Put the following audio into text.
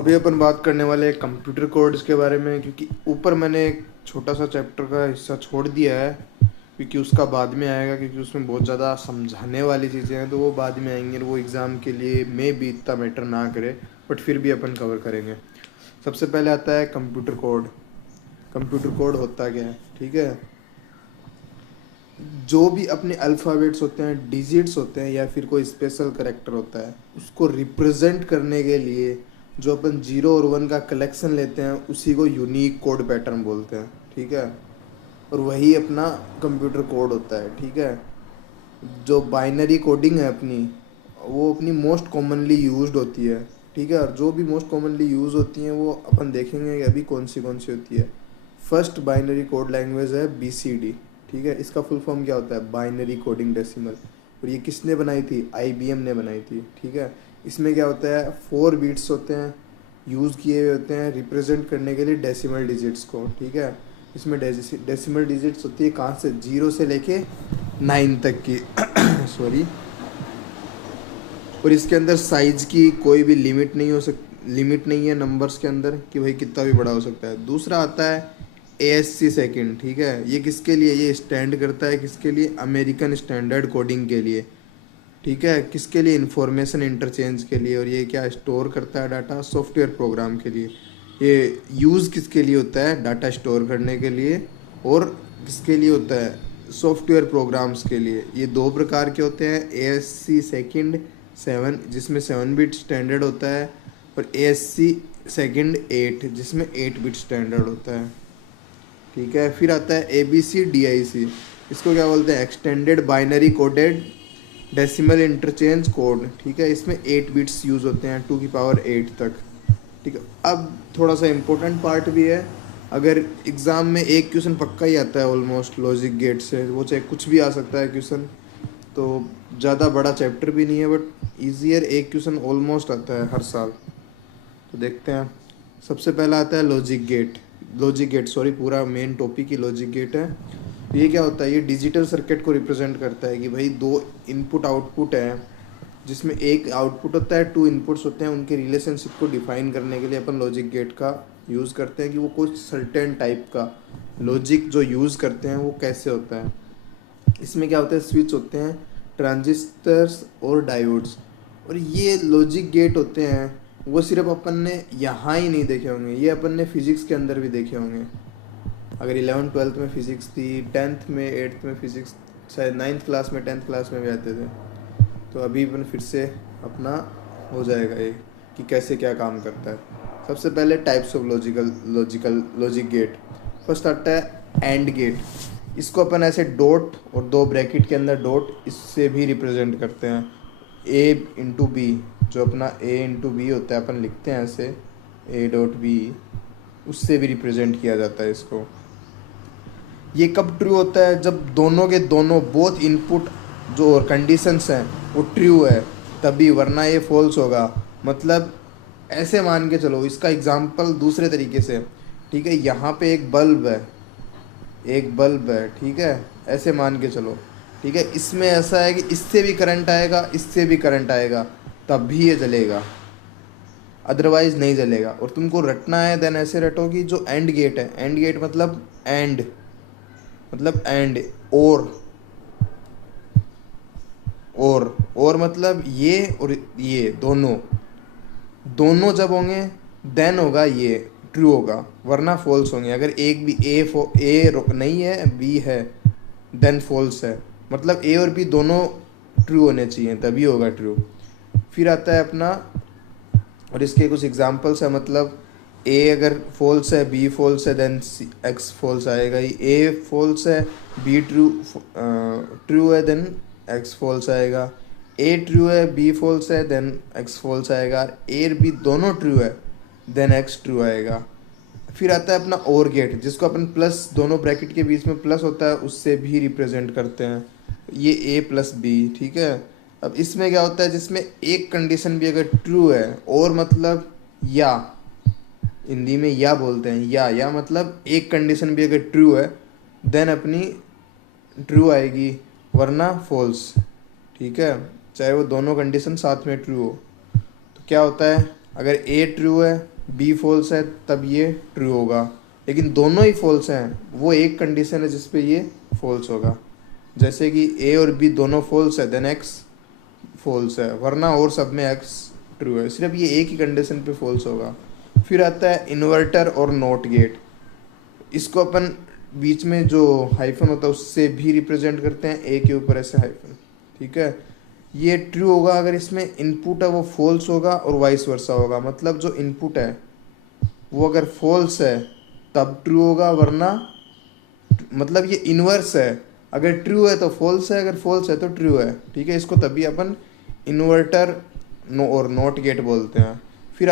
अभी अपन बात करने वाले हैं कंप्यूटर कोड्स के बारे में, क्योंकि ऊपर मैंने एक छोटा सा चैप्टर का हिस्सा छोड़ दिया है, क्योंकि उसका बाद में आएगा, क्योंकि उसमें बहुत ज़्यादा समझाने वाली चीज़ें हैं, तो वो बाद में आएंगी और वो एग्ज़ाम के लिए मे भी इतना मैटर ना करे, बट फिर भी अपन कवर करेंगे। सबसे पहले आता है कंप्यूटर कोड। कंप्यूटर कोड होता क्या है, ठीक है? जो भी अपने अल्फ़ाबेट्स होते हैं, डिजिट्स होते हैं, या फिर कोई स्पेशल करेक्टर होता है, उसको रिप्रेजेंट करने के लिए जो अपन 0 और 1 का कलेक्शन लेते हैं, उसी को यूनिक कोड पैटर्न बोलते हैं, ठीक है? और वही अपना कंप्यूटर कोड होता है, ठीक है? जो बाइनरी कोडिंग है अपनी, वो अपनी मोस्ट कॉमनली यूज्ड होती है, ठीक है? और जो भी मोस्ट कॉमनली यूज़ होती हैं वो अपन देखेंगे कि अभी कौन सी होती है। फर्स्ट बाइनरी कोड लैंग्वेज है BCD, ठीक है? इसका फुल फॉर्म क्या होता है? Binary coding decimal. और ये किसने बनाई थी? IBM ने बनाई थी, ठीक है? इसमें क्या होता है? 4 बीट्स होते हैं, यूज़ किए हुए होते हैं रिप्रेजेंट करने के लिए डेसिमल डिजिट्स को, ठीक है? इसमें डेसिमल डिजिट्स होती है कहाँ से? 0 से लेके 9 तक की सॉरी। और इसके अंदर साइज की कोई भी लिमिट नहीं है नंबर्स के अंदर कि भाई कितना भी बड़ा हो सकता है। दूसरा आता है ASC सेकंड, ठीक है? ये किसके लिए? ये स्टैंड करता है किसके लिए? अमेरिकन स्टैंडर्ड कोडिंग के लिए, ठीक है? किसके लिए? इंफॉर्मेशन इंटरचेंज के लिए। और ये क्या स्टोर करता है? डाटा। सॉफ्टवेयर प्रोग्राम के लिए। ये यूज़ किसके लिए होता है? डाटा स्टोर करने के लिए। और किसके लिए होता है? सॉफ्टवेयर प्रोग्राम्स के लिए। ये 2 प्रकार के होते हैं, ASC सेकंड 7, जिसमें 7 बिट स्टैंडर्ड होता है, और ASC सेकंड 8, जिसमें 8 बिट स्टैंडर्ड होता है, ठीक है? फिर आता है ABCDIC। इसको क्या बोलते हैं? Extended binary coded decimal interchange code, ठीक है? इसमें 8 बिट्स यूज़ होते हैं 2 की पावर 8 तक, ठीक है? अब थोड़ा सा इम्पोर्टेंट पार्ट भी है। अगर एग्ज़ाम में एक क्वेश्चन पक्का ही आता है ऑलमोस्ट लॉजिक गेट से, वो चाहे कुछ भी आ सकता है क्वेश्चन, तो ज़्यादा बड़ा चैप्टर भी नहीं है, बट ईजियर एक क्वेश्चन ऑलमोस्ट आता है हर साल। तो देखते हैं। सबसे पहला आता है लॉजिक गेट सॉरी, पूरा मेन टॉपिक ही लॉजिक गेट है। तो ये क्या होता है? ये डिजिटल सर्किट को रिप्रेजेंट करता है कि भाई 2 इनपुट आउटपुट है, जिसमें एक आउटपुट होता है, 2 इनपुट्स होते हैं, उनके रिलेशनशिप को डिफाइन करने के लिए अपन लॉजिक गेट का यूज़ करते हैं कि वो कुछ सर्टेन टाइप का लॉजिक जो यूज़ करते हैं वो कैसे होता है। इसमें क्या होता है? स्विच होते हैं, ट्रांजिस्टर्स और डायोड्स। और ये लॉजिक गेट होते हैं, वो सिर्फ अपन ने यहाँ ही नहीं देखे होंगे, ये अपन ने फिजिक्स के अंदर भी देखे होंगे। अगर 11th 12th में फिजिक्स थी, 10th में 8th में फिजिक्स, शायद 9th क्लास में 10th क्लास में भी आते थे। तो अभी अपन फिर से अपना हो जाएगा ये कि कैसे क्या काम करता है। सबसे पहले types of logic gate. First आता है एंड गेट। इसको अपन ऐसे डॉट और 2 ब्रैकेट के अंदर डॉट, इससे भी रिप्रेजेंट करते हैं। A/B, जो अपना A/B होता है, अपन लिखते हैं ऐसे A.B, उससे भी रिप्रेजेंट किया जाता है इसको। ये कब ट्रू होता है? जब दोनों के दोनों बोथ इनपुट जो कंडीशंस हैं वो ट्रू है तभी, वरना ये फॉल्स होगा। मतलब ऐसे मान के चलो, इसका एग्जांपल दूसरे तरीके से, ठीक है? यहाँ पे एक बल्ब है, ठीक है? ऐसे मान के चलो, ठीक है? इसमें ऐसा है कि इससे भी करंट आएगा, इससे भी करंट आएगा, तब भी ये जलेगा, अदरवाइज नहीं जलेगा। और तुमको रटना है, देन ऐसे रटो कि जो एंड गेट है, एंड गेट मतलब एंड, एंड और मतलब ये और ये दोनों दोनों जब होंगे देन होगा ये ट्रू होगा, वरना फॉल्स होंगे। अगर एक भी ए नहीं है, बी है, देन फॉल्स है। मतलब ए और बी दोनों ट्रू होने चाहिए तभी होगा ट्रू। फिर आता है अपना, और इसके कुछ एग्जांपल्स है, मतलब ए अगर फॉल्स है, बी फॉल्स है, देन एक्स फॉल्स आएगा ही। ए फॉल्स है, बी ट्रू है, देन एक्स फॉल्स आएगा। ए ट्रू है, बी फॉल्स है, देन एक्स फॉल्स आएगा। ए और बी दोनों ट्रू है, देन एक्स ट्रू आएगा। फिर आता है अपना और गेट, जिसको अपन प्लस, दोनों ब्रैकेट के बीच में प्लस होता है, उससे भी रिप्रेजेंट करते हैं। ये A+B, ठीक है? अब इसमें क्या होता है? जिसमें एक कंडीशन भी अगर ट्रू है, और मतलब या, हिंदी में या बोलते हैं, या मतलब एक कंडीशन भी अगर ट्रू है, देन अपनी ट्रू आएगी, वरना फॉल्स, ठीक है? चाहे वो दोनों कंडीशन साथ में ट्रू हो। तो क्या होता है? अगर ए ट्रू है बी फॉल्स है तब ये ट्रू होगा, लेकिन दोनों ही फॉल्स हैं वो एक कंडीशन है जिस पे ये फॉल्स होगा। जैसे कि ए और बी दोनों फॉल्स है देन एक्स फॉल्स है, वरना और सब में एक्स ट्रू है, सिर्फ ये एक ही कंडीशन पे फॉल्स होगा। फिर आता है इन्वर्टर और नॉट गेट। इसको अपन बीच में जो हाइफन होता है उससे भी रिप्रेजेंट करते हैं, ए के ऊपर ऐसे हाइफन, ठीक है। ये ट्रू होगा अगर इसमें इनपुट है वो फॉल्स होगा और वाइस वर्सा होगा, मतलब जो इनपुट है वो अगर फॉल्स है तब ट्रू होगा, वरना मतलब ये इनवर्स है, अगर ट्रू है तो फॉल्स है, अगर फॉल्स है तो ट्रू है, ठीक है। इसको तभी अपन इन्वर्टर और नॉट गेट बोलते हैं।